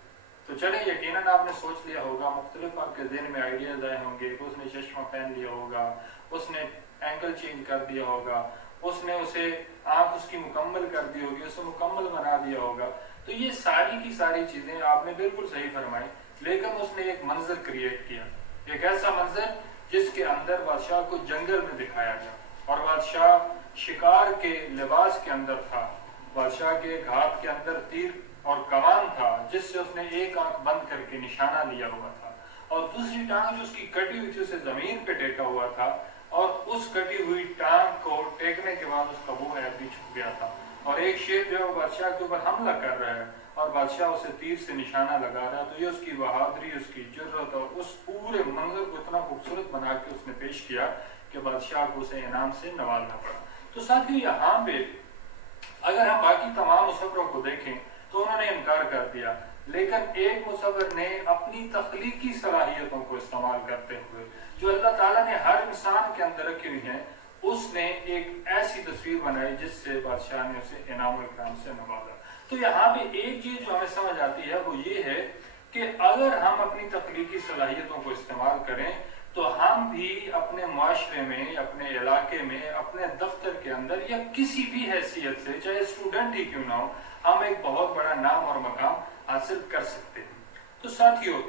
تو چلیں، یقیناً آپ نے سوچ لیا ہوگا، مختلف آپ کے ذہن میں آئیڈیاز آئے ہوں گے کہ اس نے چشمہ پہن لیا ہوگا، اس نے اینکل چینج کر دیا ہوگا، اس نے اسے آنکھ اس کی مکمل کر دی ہوگی، اسے مکمل بنا دیا ہوگا. تو یہ ساری کی ساری چیزیں آپ نے بالکل صحیح فرمائی، لیکن اس نے ایک منظر کریٹ کیا، ایک ایسا منظر جس کے اندر بادشاہ کو جنگل میں دکھایا گیا، اور بادشاہ شکار کے لباس کے اندر تھا. بادشاہ کے ہاتھ کے اندر تیر اور کمان تھا جس سے اس نے ایک آنکھ بند کر کے نشانہ لیا ہوا تھا، اور دوسری ٹانگ جو اس کی کٹی ہوئی تھی اسے زمین پہ ٹیکا ہوا تھا، اور اس کٹی ہوئی ٹانگ کو ٹیکنے کے بعد اس کا وہ عیب بھی چھپ گیا تھا. اور ایک شیر جو ہے وہ بادشاہ کے اوپر حملہ کر رہا ہے اور بادشاہ اسے تیر سے نشانہ لگا رہا ہے. تو یہ اس کی بہادری، اس کی جرأت اور اس پورے منظر کو اتنا خوبصورت بنا کے اس نے پیش کیا کہ بادشاہ کو اسے انعام سے نوازنا پڑا. تو ساتھی، یہاں پہ اگر ہم باقی تمام مصوروں کو دیکھیں تو انہوں نے انکار کر دیا، لیکن ایک مصور نے اپنی تخلیقی صلاحیتوں کو استعمال کرتے ہوئے جو اللہ تعالیٰ نے ہر انسان کے اندر رکھی ہوئی ہیں، اس نے ایک ایسی تصویر بنائی جس سے بادشاہ نے اسے انعام و اکرام سے نوازا. تو یہاں پہ ایک چیز جو ہمیں سمجھ آتی ہے وہ یہ ہے کہ اگر ہم اپنی تخلیقی صلاحیتوں کو استعمال کریں تو ہم بھی اپنے معاشرے میں، اپنے علاقے میں، اپنے دفتر کے اندر یا کسی بھی حیثیت سے، چاہے اسٹوڈنٹ ہی کیوں نہ ہو، ہم ایک بہت بڑا نام اور مقام حاصل کر سکتے ہیں. تو ساتھیو،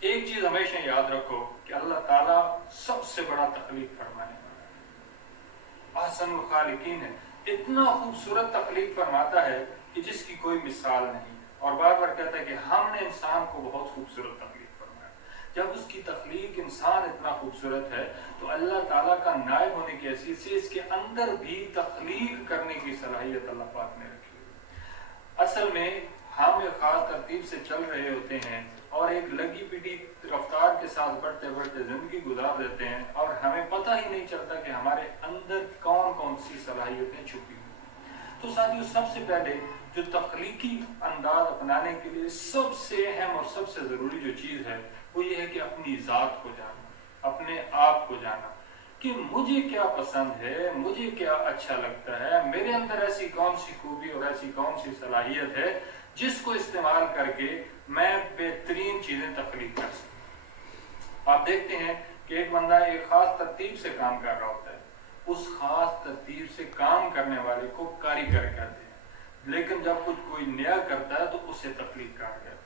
ایک چیز ہمیشہ یاد رکھو کہ اللہ تعالیٰ سب سے بڑا تخلیق فرمانے والا، احسن الخالقین ہے. اتنا خوبصورت تخلیق فرماتا ہے کہ جس کی کوئی مثال نہیں، اور بار بار کہتا ہے کہ ہم نے انسان کو بہت خوبصورت تخلیق فرمایا. جب اس کی تخلیق انسان اتنا خوبصورت ہے تو اللہ تعالیٰ کا نائب ہونے کی حیثیت سے اس کے اندر بھی تخلیق کرنے کی صلاحیت اللہ پاک نے رکھی ہے. اصل میں ہم ایک خاص ترتیب سے چل رہے ہوتے ہیں اور ایک لگی پٹی رفتار کے ساتھ بڑھتے بڑھتے زندگی گزار دیتے ہیں، اور ہمیں پتہ ہی نہیں چلتا کہ ہمارے اندر کون کون سی صلاحیتیں چھپی ہوئی. تو ساتھیو، سب سے پہلے جو تخلیقی انداز اپنانے کے لیے سب سے اہم اور سب سے ضروری جو چیز ہے وہ یہ ہے کہ اپنی ذات کو جاننا، اپنے آپ کو جاننا کہ مجھے کیا پسند ہے، مجھے کیا اچھا لگتا ہے، میرے اندر ایسی کون سی خوبی اور ایسی کون سی صلاحیت ہے جس کو استعمال کر کے میں بہترین چیزیں تخلیق کر سکوں. آپ دیکھتے ہیں کہ ایک بندہ ایک خاص ترتیب سے کام کر رہا ہوتا ہے، اس خاص ترتیب سے کام کرنے والے کو کاریگر کہتے ہیں، لیکن جب کچھ کوئی نیا کرتا ہے تو اسے تخلیق کہا جاتا ہے.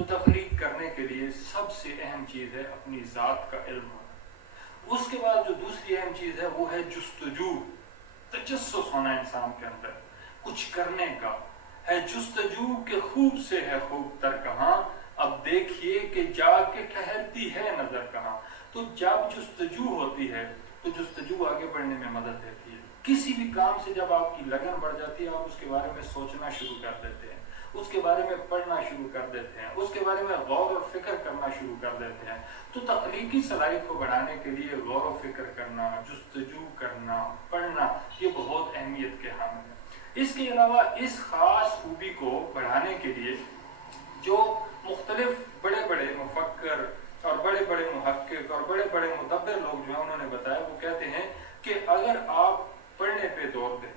تو تخلیق کرنے کے لیے سب سے اہم چیز ہے اپنی ذات کا علم ہونا. اس کے بعد جو دوسری اہم چیز ہے وہ ہے جستجو, تجسس ہونا انسان کے اندر, کچھ کرنے کا ہے جستجو کہ خوب سے ہے خوب تر کہاں, اب دیکھیے کہ جا کے ٹھہرتی ہے نظر کہاں. تو جب جستجو ہوتی ہے تو جستجو آگے بڑھنے میں مدد دیتی ہے. کسی بھی کام سے جب آپ کی لگن بڑھ جاتی ہے آپ اس کے بارے میں سوچنا شروع کر دیتے ہیں, اس کے بارے میں پڑھنا شروع کر دیتے ہیں, اس کے بارے میں غور و فکر کرنا شروع کر دیتے ہیں. تو تخلیقی صلاحیت کو بڑھانے کے لیے غور و فکر کرنا, جستجو کرنا, پڑھنا یہ بہت اہمیت کے حامل ہے. اس کے علاوہ اس خاص خوبی کو بڑھانے کے لیے جو مختلف بڑے بڑے مفکر اور بڑے بڑے محقق اور بڑے بڑے مدبر لوگ جو ہیں انہوں نے بتایا, وہ کہتے ہیں کہ اگر آپ پڑھنے پہ زور دیں,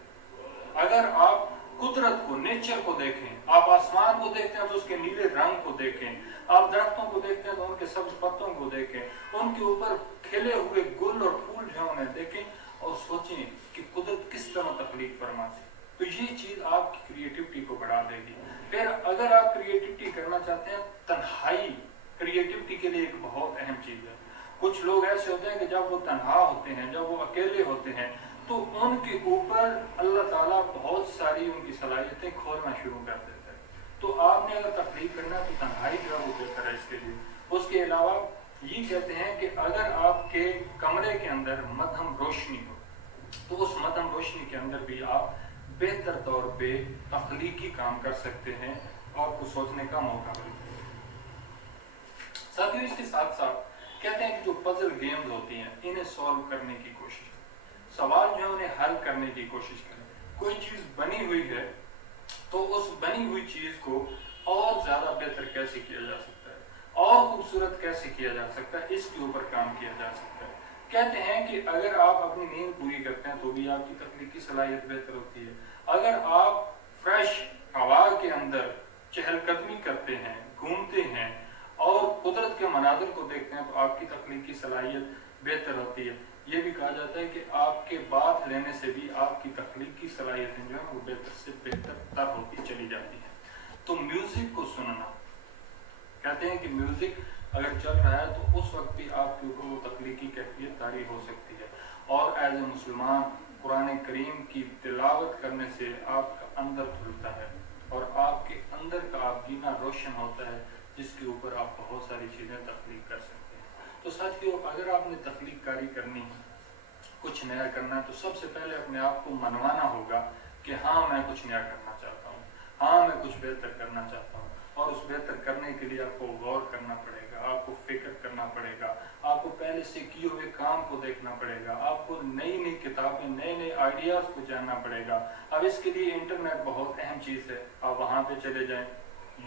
اگر آپ قدرت کو, نیچر کو دیکھیں, آپ آسمان کو دیکھتے ہیں تو اس کے نیلے رنگ کو دیکھیں, آپ درختوں کو دیکھتے ہیں تو ان کے سبز پتوں کو دیکھیں, ان کے اوپر کھلے ہوئے گل اور پھول جو ہیں انہیں دیکھیں اور سوچیں کہ قدرت کس طرح تخلیق فرماتی, تو یہ چیز آپ کی کریٹیوٹی کو بڑھا دے گی. پھر اگر آپ کریٹیوٹی کرنا چاہتے ہیں, تنہائی کریٹیوٹی کے لیے ایک بہت اہم چیز ہے. کچھ لوگ ایسے ہوتے ہیں کہ جب وہ تنہا ہوتے ہیں, جب وہ اکیلے ہوتے ہیں, تو ان کے اوپر اللہ تعالیٰ بہت ساری ان کی صلاحیتیں کھولنا شروع کر دیتا ہے. تو آپ نے اگر تخلیق کرنا ہے تو تنہائی جو ہے وہ بہتر ہے اس کے لیے. اس کے علاوہ یہ کہتے ہیں کہ اگر آپ کے کمرے کے اندر مدھم روشنی ہو تو اس مدھم روشنی کے اندر بھی آپ بہتر طور پہ تخلیقی کام کر سکتے ہیں اور کچھ سوچنے کا موقع ملتا ہے. ساتھ ہی اس کے ساتھ ساتھ کہتے ہیں کہ جو پزل گیمز ہوتی ہیں انہیں سالو کرنے کی کوشش کریں, سوال جو ہے انہیں حل کرنے کی کوشش کریں. کوئی چیز بنی ہوئی ہے تو اس بنی ہوئی چیز کو اور زیادہ بہتر کیسے کیا جا سکتا ہے, اور خوبصورت کیسے کیا جا سکتا ہے, اس کے اوپر کام کیا جا سکتا ہے. کہتے ہیں کہ اگر آپ اپنی نیند پوری کرتے ہیں تو بھی آپ کی تخلیقی صلاحیت بہتر ہوتی ہے. اگر آپ فریش ہوا کے اندر چہل قدمی کرتے ہیں, گھومتے ہیں اور قدرت کے مناظر کو دیکھتے ہیں تو آپ کی تخلیقی صلاحیت بہتر ہوتی ہے. یہ بھی کہا جاتا ہے کہ آپ کے بات لینے سے بھی آپ کی تخلیقی صلاحیتیں جو ہیں وہ بہتر سے بہتر تر ہوتی چلی جاتی ہیں. تو میوزک کو سننا, کہتے ہیں کہ میوزک اگر چل رہا ہے تو اس وقت بھی آپ کے اوپر وہ تخلیقی کیفیت طاری ہو سکتی ہے. اور ایز اے مسلمان قرآن کریم کی تلاوت کرنے سے آپ کا اندر کھلتا ہے اور آپ کے اندر کا آبگینہ روشن ہوتا ہے, جس کے اوپر آپ بہت ساری چیزیں تخلیق کر سکتے ہیں. تو ساتھیو, اگر آپ نے تخلیق کاری کرنی ہے, کچھ نیا کرنا ہے, تو سب سے پہلے اپنے آپ کو منوانا ہوگا کہ ہاں میں کچھ نیا کرنا چاہتا ہوں, ہاں میں کچھ بہتر کرنا چاہتا ہوں. اور اس بہتر کرنے کے لیے آپ کو غور کرنا پڑے گا, آپ کو فکر کرنا پڑے گا, آپ کو پہلے سے کیے ہوئے کام کو دیکھنا پڑے گا, آپ کو نئی نئی کتابیں, نئے نئے آئیڈیاز کو جاننا پڑے گا. اب اس کے لیے انٹرنیٹ بہت اہم چیز ہے, آپ وہاں پہ چلے جائیں,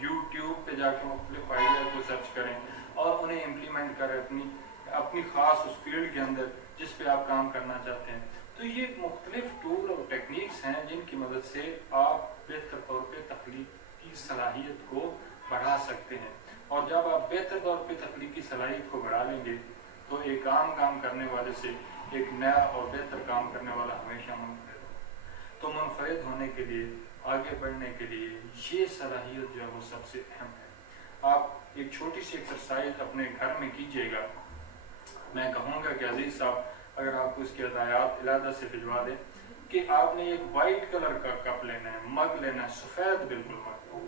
یوٹیوب پہ جا کے مختلف آئیڈیاز کو سرچ کریں اور انہیں امپلیمنٹ کریں اپنی خاص اس فیلڈ کے اندر جس پہ آپ کام کرنا چاہتے ہیں. تو یہ مختلف ٹول اور ٹیکنیکس ہیں جن کی مدد سے آپ بہتر طور پہ تخلیقی صلاحیت کو بڑھا سکتے ہیں. اور جب آپ بہتر طور پہ تخلیقی صلاحیت کو بڑھا لیں گے تو ایک عام کام کرنے والے سے ایک نیا اور بہتر کام کرنے والا ہمیشہ منفرد ہوتا ہے. تو منفرد ہونے کے لیے, آگے بڑھنے کے لیے یہ صلاحیت جو ہے وہ سب سے اہم ہے. آپ ایک چھوٹی سی ایکسرسائز اپنے گھر میں کیجیے گا. میں کہوں گا کہ عزیز صاحب اگر آپ کو اس کے ہدایات علیحدہ سے بھجوا دیں کہ آپ نے ایک وائٹ کلر کا کپ لینا ہے, مگ لینا ہے, سفید بالکل مگ,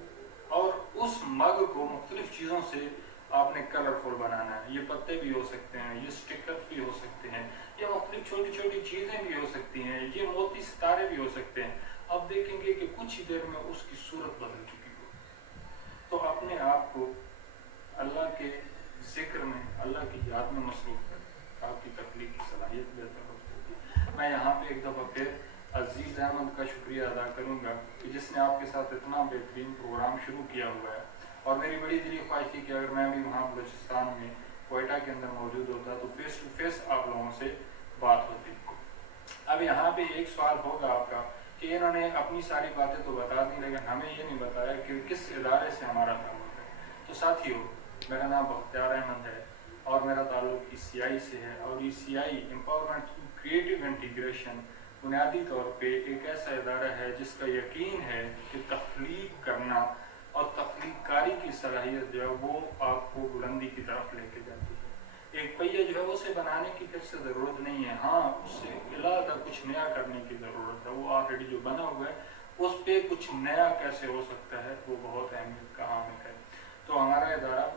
اور اس مگ کو مختلف چیزوں سے آپ نے کلرفل بنانا ہے. یہ پتے بھی ہو سکتے ہیں, یہ سٹکر بھی ہو سکتے ہیں, یہ مختلف چھوٹی چھوٹی چیزیں بھی ہو سکتی ہیں, یہ موتی ستارے بھی ہو سکتے ہیں. آپ دیکھیں گے کہ کچھ ہی دیر میں اس کی صورت بدل چکی ہو. تو اپنے آپ کو اللہ کے ذکر میں, اللہ کی یاد میں مصروف کریں, آپ کی تخلیقی صلاحیت بہتر ہو سکتی ہے. میں یہاں پہ ایک دفعہ پھر عزیز احمد کا شکریہ ادا کروں گا کہ جس نے آپ کے ساتھ اتنا بہترین پروگرام شروع کیا ہوا ہے. اور میری بڑی دلی خواہش تھی کہ اگر میں بھی وہاں بلوچستان میں کوئٹہ کے اندر موجود ہوتا تو فیس ٹو فیس آپ لوگوں سے بات ہوتی. اب یہاں پہ ایک سوال ہوگا آپ کا کہ انہوں نے اپنی ساری باتیں تو بتا دی لیکن ہمیں یہ نہیں بتایا کہ کس ادارے سے ہمارا تعلق ہے. تو ساتھیو, میرا نام بختیار احمد ہے اور میرا تعلق ECI سے ہے. اور ECI امپاورمنٹ کریٹو انٹیگریشن بنیادی طور پہ ایک ایسا ادارہ ہے جس کا یقین ہے کہ تخلیق کرنا اور تخلیق کاری کی صلاحیت جو ہے وہ آپ کو بلندی کی طرف لے کے جاتی ہے. ایک پہیہ جو ہے اسے بنانے کی پھر سے ضرورت نہیں ہے, ہاں اس سے علاوہ کچھ نیا کرنے کی ضرورت ہے. وہ آلریڈی جو بنا ہوا ہے اس پہ کچھ نیا کیسے ہو سکتا ہے وہ بہت اہمیت کا حامل ہے. تو ہمارا ادارہ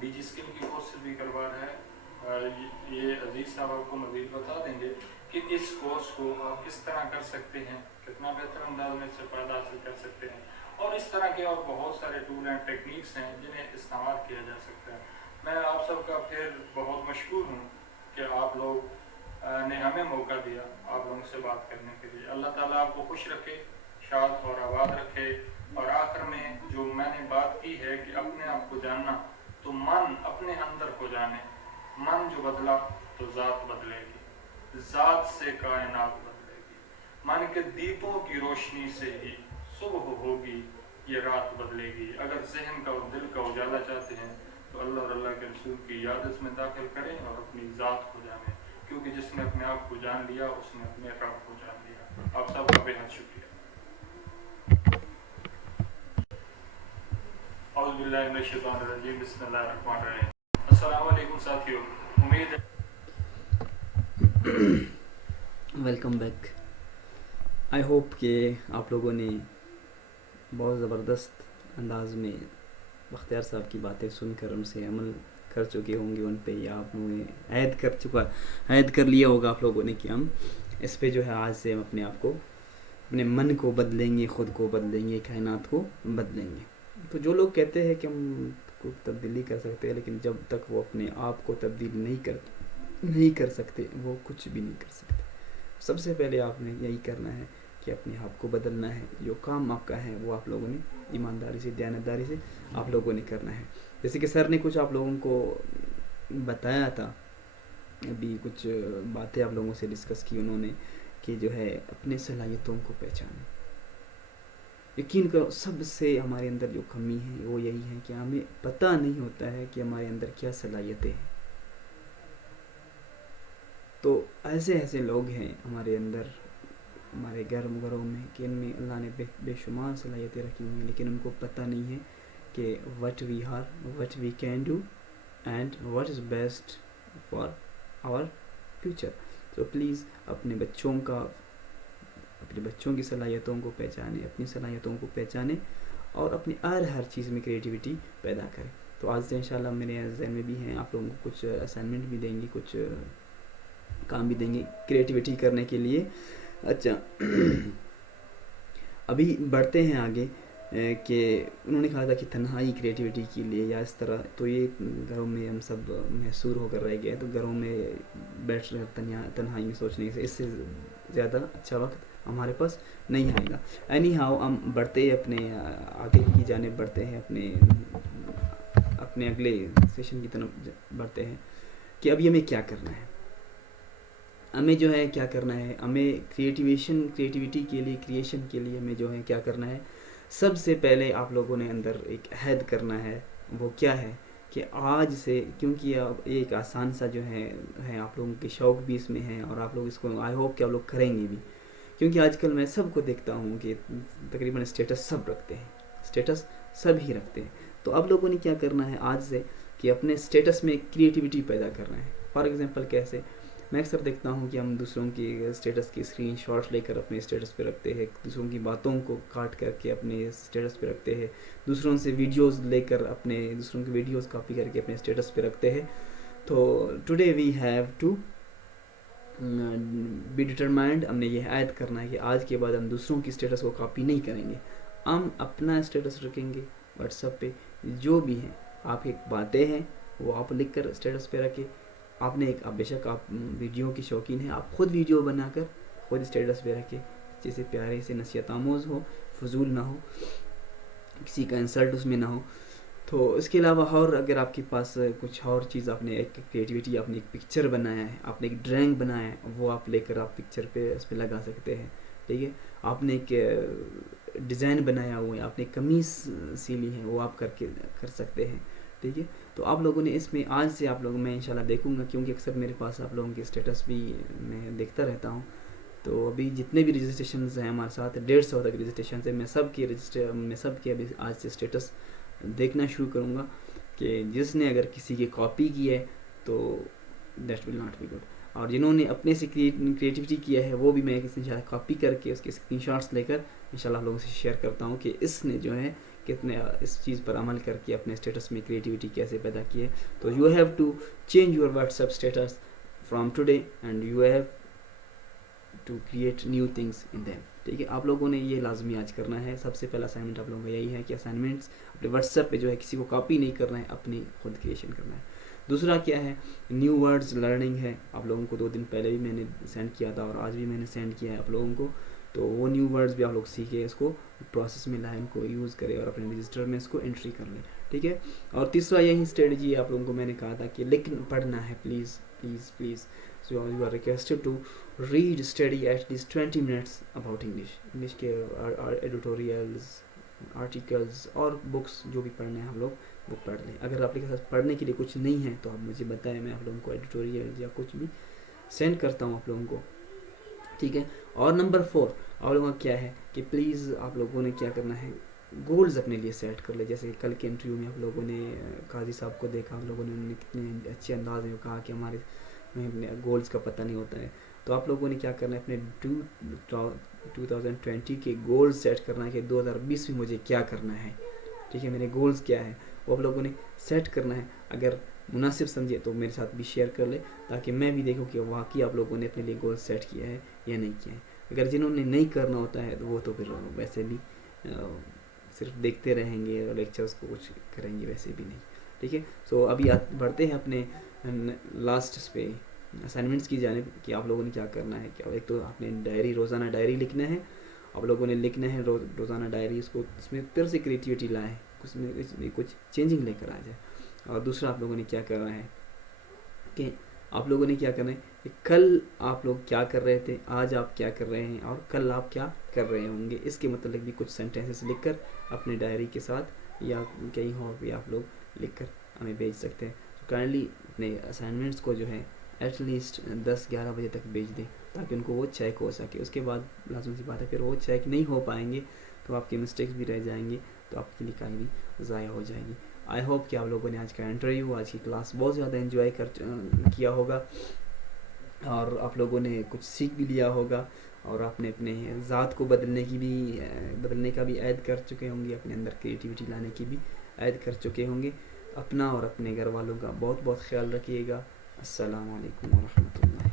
ڈی جی اسکل کی کورسز بھی کروا رہا ہے. یہ عزیز صاحب آپ کو مزید بتا دیں گے کہ اس کورس کو آپ کس طرح کر سکتے ہیں, کتنا بہتر انداز میں اس سے فائدہ حاصل کر سکتے ہیں, اور اس طرح کے اور بہت سارے ٹول اینڈ ٹیکنیکس ہیں جنہیں استعمال کیا جا سکتا ہے. میں آپ سب کا پھر بہت مشکور ہوں کہ آپ لوگ نے ہمیں موقع دیا آپ لوگوں سے بات کرنے کے لیے. اللہ تعالیٰ آپ کو خوش رکھے, شاد اور آباد رکھے. اور آخر میں جو میں نے بات کی ہے کہ اپنے آپ کو جاننا, تو من اپنے اندر کو جانے. من جو بدلا تو ذات بدلے گی, ذات سے کائنات بدلے گی. من کے دیپوں کی روشنی سے ہی صبح ہوگی, یہ رات بدلے گی. اگر ذہن کا اور دل کا اجالا چاہتے ہیں تو اللہ اور اللہ کے رسول کی یاد اس میں داخل کریں اور اپنی ذات کو جانیں, کیونکہ جس نے اپنے آپ کو جان لیا اس نے اپنے رب کو جان لیا. آپ سب کا بے حد شکریہ. اعوذ باللہ من الشیطان الرجیم, بسم اللہ الرحمن الرحیم. السلام علیکم ساتھیو, امید ہے ویلکم بیک. آئی ہوپ کہ آپ لوگوں نے بہت زبردست انداز میں بختیار صاحب کی باتیں سن کر ان سے عمل کر چکے ہوں گے ان پہ, یا آپ لوگوں نے عائد کر لیا ہوگا آپ لوگوں نے کہ ہم اس پہ جو ہے آج سے ہم اپنے آپ کو, اپنے من کو بدلیں گے, خود کو بدلیں گے, کائنات کو بدلیں گے. تو جو لوگ کہتے ہیں کہ ہم کو تبدیلی کر سکتے ہیں, لیکن جب تک وہ اپنے آپ کو تبدیل نہیں کر سکتے وہ کچھ بھی نہیں کر سکتے. سب سے پہلے آپ نے یہی کرنا ہے کہ اپنے آپ کو بدلنا ہے. جو کام آپ کا ہے وہ آپ لوگوں نے ایمانداری سے, دیانتداری سے آپ لوگوں نے کرنا ہے. جیسے کہ سر نے کچھ آپ لوگوں کو بتایا تھا, ابھی کچھ باتیں آپ لوگوں سے ڈسکس کی انہوں نے, کہ جو ہے اپنے صلاحیتوں کو پہچانیں. یقین کرو سب سے ہمارے اندر جو کمی ہے وہ یہی ہے کہ ہمیں پتہ نہیں ہوتا ہے کہ ہمارے اندر کیا صلاحیتیں ہیں. تو ایسے لوگ ہیں ہمارے اندر, ہمارے گھروں میں, کہ ان میں اللہ نے بے شمار صلاحیتیں رکھی ہوئی ہیں, لیکن ان کو پتہ نہیں ہے کہ what we can do and what is best for our future. تو پلیز اپنے بچوں کی صلاحیتوں کو پہچانیں, اپنی صلاحیتوں کو پہچانیں اور اپنی ہر چیز میں کریٹیوٹی پیدا کریں. تو آج سے انشاءاللہ میرے ذہن میں بھی ہیں, آپ لوگوں کو کچھ اسائنمنٹ بھی دیں گے, کچھ کام بھی دیں گے کریٹیوٹی کرنے کے لیے. اچھا, ابھی بڑھتے ہیں آگے, کہ انہوں نے کہا تھا کہ تنہائی کریٹیوٹی کے لیے یا اس طرح, تو یہ گھروں میں ہم سب محصور ہو کر رہ گئے, تو گھروں میں بیٹھ رہے تنہائی میں سوچنے سے, اس سے زیادہ اچھا وقت ہمارے پاس نہیں آئے گا. اینی ہاؤ ہم بڑھتے ہیں, اپنے آگے کی جانب بڑھتے ہیں, اپنے اگلے سیشن کی طرف بڑھتے ہیں, کہ ابھی ہمیں کیا کرنا ہے. ہمیں جو ہے کیا کرنا ہے, ہمیں کریٹیوٹی کے لیے, کریشن کے لیے ہمیں جو ہے کیا کرنا ہے. سب سے پہلے آپ لوگوں نے اندر ایک عہد کرنا ہے. وہ کیا ہے کہ آج سے, کیونکہ ایک آسان سا جو ہے آپ لوگوں کے شوق بھی اس میں ہے, اور آپ لوگ اس کو آئی ہوپ کہ آپ لوگ کریں گے بھی, کیونکہ آج کل میں سب کو دیکھتا ہوں کہ تقریباً اسٹیٹس سب رکھتے ہیں, اسٹیٹس سب ہی رکھتے ہیں. تو آپ لوگوں نے کیا کرنا ہے آج سے, کہ اپنے اسٹیٹس میں کریٹیوٹی پیدا کرنا ہے. فار ایگزامپل کیسے, میں اکثر دیکھتا ہوں کہ ہم دوسروں کی اسٹیٹس کی اسکرین شاٹس لے کر اپنے اسٹیٹس پہ رکھتے ہیں, دوسروں کی باتوں کو کاٹ کر کے اپنے اسٹیٹس پہ رکھتے ہیں, دوسروں سے ویڈیوز لے کر دوسروں کی ویڈیوز کاپی کر کے اپنے اسٹیٹس پہ رکھتے ہیں. تو today we have to be determined, ہم نے یہ عائد کرنا ہے کہ آج کے بعد ہم دوسروں کی اسٹیٹس کو کاپی نہیں کریں گے. ہم اپنا اسٹیٹس رکھیں گے واٹس ایپ پہ, جو بھی ہیں آپ کی باتیں ہیں وہ آپ لکھ کر اسٹیٹس پہ رکھیں. آپ نے بے شک آپ ویڈیو کی شوقین ہیں, آپ خود ویڈیو بنا کر خود اسٹیٹس پہ رکھیں, جیسے پیارے سے نصیحت آموز ہو, فضول نہ ہو, کسی کا انسلٹ اس میں نہ ہو. تو اس کے علاوہ اور اگر آپ کے پاس کچھ اور چیز, آپ نے ایک کریٹیوٹی, آپ نے ایک پکچر بنایا ہے, آپ نے ایک ڈرائنگ بنایا ہے, وہ آپ لے کر آپ پکچر پہ اس پہ لگا سکتے ہیں. ٹھیک ہے, آپ نے ایک ڈیزائن بنایا ہوا ہے, آپ نے قمیص سیلی ہے, وہ آپ کر سکتے ہیں. ٹھیک ہے, تو آپ لوگوں نے اس میں آج سے میں انشاءاللہ دیکھوں گا, کیونکہ اکثر میرے پاس آپ لوگوں کے اسٹیٹس بھی میں دیکھتا رہتا ہوں, تو ابھی جتنے بھی رجسٹریشنز ہیں ہمارے ساتھ 150 تک رجسٹریشنز ہیں. میں سب کی ابھی آج سے اسٹیٹس دیکھنا شروع کروں گا کہ جس نے اگر کسی کی کاپی کی ہے تو that will not be good, اور جنہوں نے اپنے سے کریٹیوٹی کیا ہے وہ بھی میں انشاءاللہ کاپی کر کے اس کے اسکرین شاٹس لے کر انشاءاللہ آپ لوگوں سے شیئر کرتا ہوں کہ اس نے جو ہے کتنے اس چیز پر عمل کر کے اپنے اسٹیٹس میں کریٹیوٹی کیسے پیدا کی ہے. تو you have to change your WhatsApp status from today and you have to create new things in them. ٹھیک ہے, آپ لوگوں نے یہ لازمی آج کرنا ہے. سب سے پہلا اسائنمنٹ آپ لوگوں کا یہی ہے کہ اسائنمنٹس اپنے واٹس ایپ پہ جو ہے کسی کو کاپی نہیں کرنا ہے, اپنی خود کریشن کرنا ہے. دوسرا کیا ہے, نیو ورڈز لرننگ ہے. آپ لوگوں کو 2 دن پہلے بھی میں نے سینڈ کیا تھا اور آج بھی میں نے سینڈ کیا ہے آپ لوگوں کو. تو وہ نیو ورڈز بھی آپ لوگ سیکھیں, اس کو پروسیس میں لائیں, ان کو یوز کریں اور اپنے رجسٹر میں اس کو انٹری کر لیں. ٹھیک ہے, اور تیسرا یہی اسٹریٹجی ہے آپ لوگوں کو میں نے کہا تھا کہ لیکن پڑھنا ہے please please please. So you are requested to read study at least 20 minutes about English کے ایڈیٹوریلز, آرٹیکلز اور بکس جو بھی پڑھنے ہیں آپ لوگ وہ پڑھ لیں. اگر آپ کے ساتھ پڑھنے کے لیے کچھ نہیں ہے تو آپ مجھے بتائیں, میں آپ لوگوں کو ایڈیٹوریل یا کچھ بھی سینڈ کرتا ہوں آپ لوگوں کو. ٹھیک ہے, اور نمبر 4 آپ لوگوں کا کیا ہے کہ پلیز آپ لوگوں نے کیا کرنا ہے, گولز اپنے لیے سیٹ کر لیں. جیسے کل کے انٹرویو میں آپ لوگوں نے قاضی صاحب کو دیکھا, آپ لوگوں نے انہوں نے کتنے اچھے انداز میں کہا کہ ہمارے گولز کا پتہ نہیں ہوتا ہے. تو آپ لوگوں نے کیا کرنا ہے, اپنے 2020 کے گولز سیٹ کرنا ہے کہ 2020 میں مجھے کیا کرنا ہے. ٹھیک ہے, میرے گولز کیا ہے وہ آپ لوگوں نے سیٹ کرنا ہے. اگر مناسب سمجھے تو میرے ساتھ بھی شیئر کر لیں تاکہ میں بھی دیکھوں کہ واقعی آپ لوگوں نے اپنے لیے گول سیٹ کیا ہے یا نہیں کیا ہے. اگر جنہوں نے نہیں کرنا ہوتا ہے تو وہ تو پھر ویسے بھی صرف دیکھتے رہیں گے اور لیکچرز کو کچھ کریں گے, ویسے بھی نہیں. ٹھیک ہے, سو ابھی بڑھتے ہیں اپنے لاسٹ پہ اسائنمنٹس کی جانب کہ آپ لوگوں نے کیا کرنا ہے. کہ ایک تو آپ نے ڈائری, روزانہ ڈائری لکھنا ہے. آپ لوگوں نے لکھنا ہے روزانہ ڈائری, اس میں پھر سے کریٹیوٹی لائیں, اس میں کچھ چینجنگ لے کر آ جائے. اور دوسرا آپ لوگوں نے کیا کرنا ہے کہ آپ لوگوں نے کیا کرنا ہے کہ کل آپ لوگ کیا کر رہے تھے, آج آپ کیا کر رہے ہیں اور کل آپ کیا کر رہے ہوں گے, اس کے متعلق بھی کچھ سینٹینسز لکھ کر اپنے ڈائری کے ساتھ یا کہیں اور بھی آپ لوگ لکھ کر ہمیں بھیج سکتے ہیں. تو کائنڈلی اپنے اسائنمنٹس کو جو ہے ایٹ لیسٹ 10-11 بجے تک بھیج دیں تاکہ ان کو وہ چیک ہو سکے. اس کے بعد لازم سی بات ہے پھر وہ چیک نہیں ہو پائیں گے تو آپ کے مسٹیکس بھی رہ جائیں گے, تو آپ کی لکھائی بھی ضائع ہو جائے گی. آئی ہوپ کہ آپ لوگوں نے آج کا انٹرویو, آج کی کلاس بہت زیادہ انجوائے کیا ہوگا اور آپ لوگوں نے کچھ سیکھ بھی لیا ہوگا, اور آپ نے اپنے ذات کو بدلنے کا بھی عہد کر چکے ہوں گے, اپنے اندر کریٹیوٹی لانے کی بھی عہد کر چکے ہوں گے. اپنا اور اپنے گھر والوں کا بہت بہت خیال رکھیے گا. السلام علیکم ورحمۃ اللہ.